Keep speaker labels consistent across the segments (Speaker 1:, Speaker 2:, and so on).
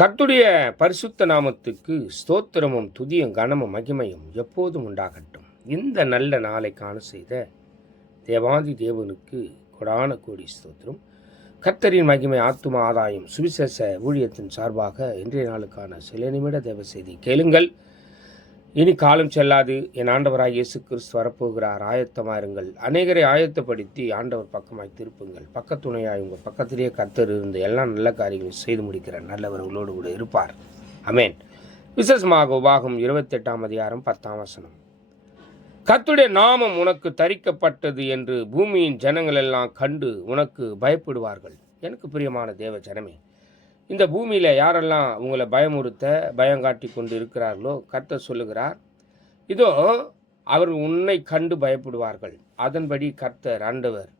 Speaker 1: கர்த்துடைய பரிசுத்த நாமத்துக்கு ஸ்தோத்திரமும் துதியும் கனமும் மகிமையும் எப்போதும் உண்டாகட்டும். இந்த நல்ல நாளை காண செய்த தேவாதி தேவனுக்கு கொடான கோடி ஸ்தோத்திரம். கர்த்தரின் மகிமை ஆத்தும ஆதாயம் சுவிசேஷ ஊழியத்தின் சார்பாக இன்றைய நாளுக்கான சில நிமிட தேவ செய்தி கேளுங்கள். இனி காலம் செல்லாது என் ஆண்டவராய் இயேசு கிறிஸ்து வரப்போகிறார் ஆயத்தமாயிருங்கள் அநேகரை ஆயத்தப்படுத்தி ஆண்டவர் பக்கமாய் திருப்புங்கள். பக்கத்துணையாய் உங்கள் பக்கத்திலேயே கத்தர் இருந்து எல்லா நல்ல காரியங்களையும் செய்து முடிக்கிற நல்லவர் உங்களோடு கூட இருப்பார். அமேன் விசேஷமாக உபாகம் இருபத்தெட்டாம் அதிகாரம் பத்தாம் வசனம். கத்துடைய நாமம் உனக்கு தரிக்கப்பட்டது என்று பூமியின் ஜனங்கள் எல்லாம் கண்டு உனக்கு பயப்படுவார்கள். எனக்கு பிரியமான தேவ ஜனமே இந்த பூமியில் யாரெல்லாம் உங்களை பயமுறுத்த பயங்காட்டி கொண்டு இருக்கிறார்களோ கர்த்தர் சொல்லுகிறார் இதோ அவர் உன்னை கண்டு பயப்படுவார்கள். அதன்படி கர்த்தர் ஆண்டவர்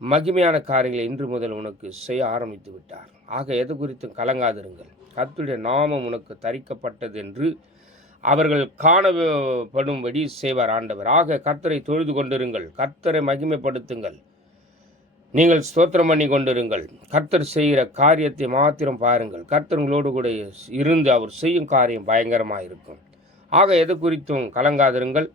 Speaker 1: மகிமையான காரியங்களை இன்று முதல் உனக்கு செய்ய ஆரம்பித்து விட்டார். ஆக எது குறித்தும் கலங்காதிருங்கள். கர்த்துடைய நாமம் உனக்கு தரிக்கப்பட்டது என்று அவர்கள் காணப்படும்படி செய்வார் ஆண்டவர். ஆக கர்த்தரை தொழுது கொண்டிருங்கள். கர்த்தரை மகிமைப்படுத்துங்கள். நீங்கள் ஸ்தோத்திரம் பண்ணி கொண்டிருங்கள். கர்த்தர் செய்கிற காரியத்தை மாத்திரம் பாருங்கள். கர்த்தர்களோடு கூட இருந்து அவர் செய்யும் காரியம் பயங்கரமாக இருக்கும் ஆக எது குறித்தும் கலங்காதிருங்கள்.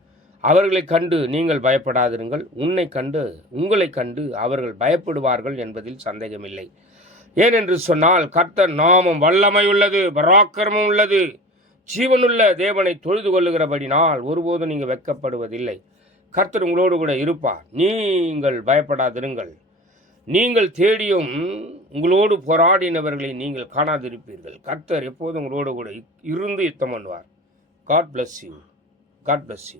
Speaker 1: அவர்களை கண்டு நீங்கள் பயப்படாதிருங்கள். உன்னை கண்டு உங்களை கண்டு அவர்கள் பயப்படுவார்கள் என்பதில் சந்தேகமில்லை. ஏனென்று சொன்னால் கர்த்தர் நாமம் வல்லமை உள்ளது பராக்கிரமம் உள்ளது. ஜீவனுள்ள தேவனை தொழுது கொள்ளுகிறபடினால் ஒருபோதும் நீங்கள் வெட்கப்படுவதில்லை. கர்த்தர் உங்களோடு கூட இருப்பார். நீங்கள் பயப்படாதிருங்கள். நீங்கள் தேடியும் உங்களோடு போராடினவர்களை நீங்கள் காணாதிருப்பீர்கள். கர்த்தர் எப்போதும் உங்களோடு கூட இருந்து யுத்தம் பண்ணுவார். God bless you God bless you